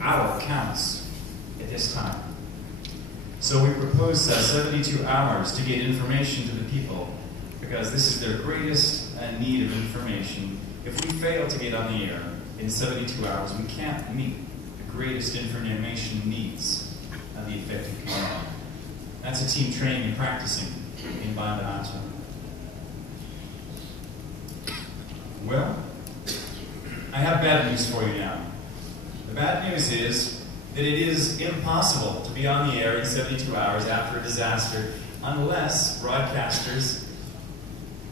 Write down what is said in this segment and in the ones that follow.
Hour counts at this time. So we propose 72 hours to get information to the people, because this is their greatest need of information. If we fail to get on the air in 72 hours, we can't meet the greatest information needs of the affected community. That's a team training and practicing in Banda Aceh. Well, I have bad news for you now. The bad news is that it is impossible to be on the air in 72 hours after a disaster unless broadcasters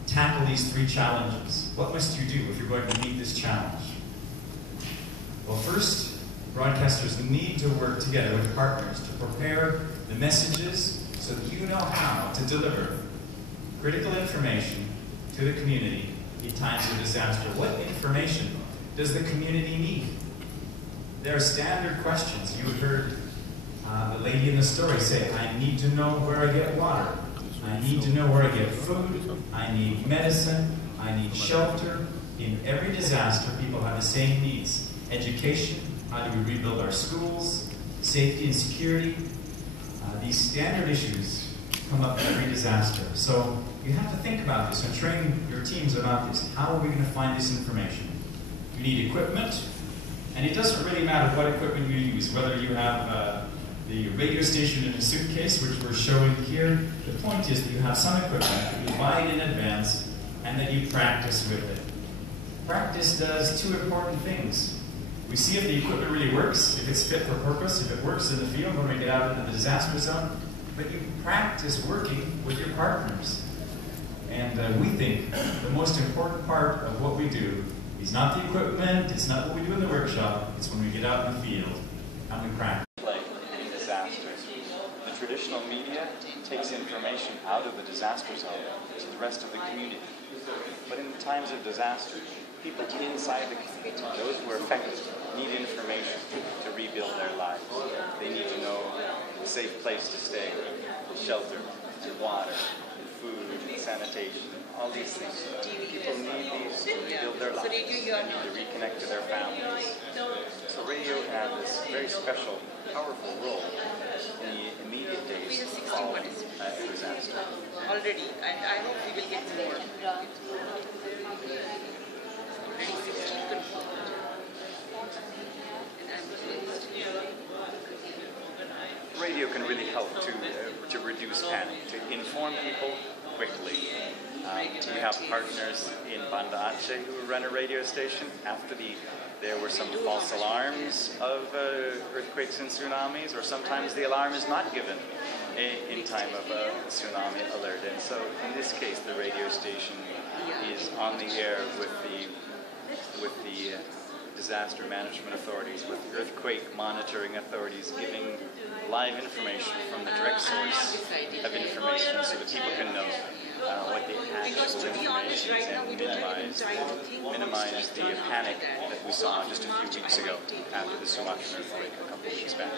tackle these three challenges. What must you do if you're going to meet this challenge? Well, first, broadcasters need to work together with partners to prepare the messages so that you know how to deliver critical information to the community in times of disaster. What information does the community need? There are standard questions. You heard the lady in the story say, I need to know where I get water. I need to know where I get food. I need medicine. I need shelter. In every disaster, people have the same needs. Education, how do we rebuild our schools? Safety and security. These standard issues come up in every disaster. So you have to think about this and train your teams about this. How are we going to find this information? You need equipment. And it doesn't really matter what equipment you use, whether you have the radio station in a suitcase, which we're showing here. The point is that you have some equipment that you buy in advance and that you practice with it. Practice does two important things. We see if the equipment really works, if it's fit for purpose, if it works in the field when we get out into the disaster zone. But you practice working with your partners. And we think the most important part of what we do is not the equipment, it's not what we do in the workshop, it's when we get out in the field and we practice. Like in disasters, the traditional media takes information out of the disaster zone to the rest of the community. But in times of disaster, people inside the community, those who are affected, need information to rebuild their lives. They need to know a safe place to stay, shelter, water, food, sanitation, all these things. People need these to rebuild their lives, to reconnect to their families. So radio has this very special, powerful role in the immediate days following a disaster. Already, and I hope we will get more. Already 16 confirmed. Radio can really help to reduce panic, to inform people quickly. We have partners in Banda Aceh who run a radio station. After there were some false alarms of earthquakes and tsunamis, or sometimes the alarm is not given in time of a tsunami alert. And so in this case, the radio station is on the air with the disaster management authorities, with earthquake monitoring authorities, giving live information from the direct source of information so that people can know what the actual information is and minimize the panic that we saw just a few weeks ago after the Sumatran earthquake a couple of weeks back.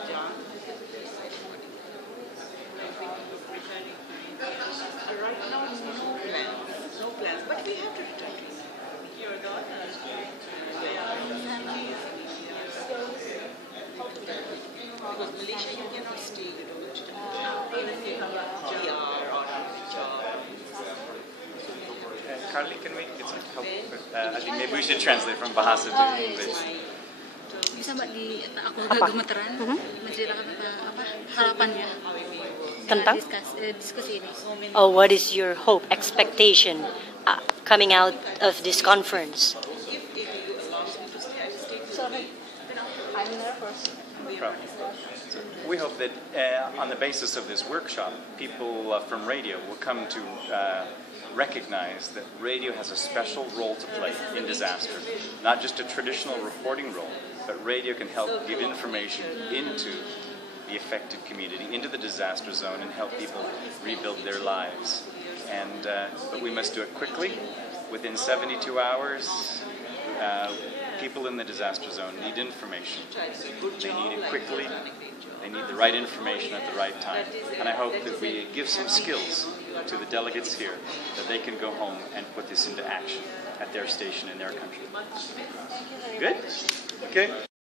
Right now, no plans, but we have to return to your daughters. Because Malaysia, you cannot stay, even if you have a GR or a job. Carly, can we get some help with I think maybe we should translate from Bahasa to English. Bisa Mbak aku agak gemeteran menceritakan harapannya tentang diskusi ini. Oh, what is your hope, expectation coming out of this conference? We hope that on the basis of this workshop, people from radio will come to recognize that radio has a special role to play in disaster. Not just a traditional reporting role, but radio can help give information into the affected community, into the disaster zone, and help people rebuild their lives. And but we must do it quickly, within 72 hours. People in the disaster zone need information. They need it quickly. They need the right information at the right time. And I hope that we give some skills to the delegates here that they can go home and put this into action at their station in their country. Good? Okay.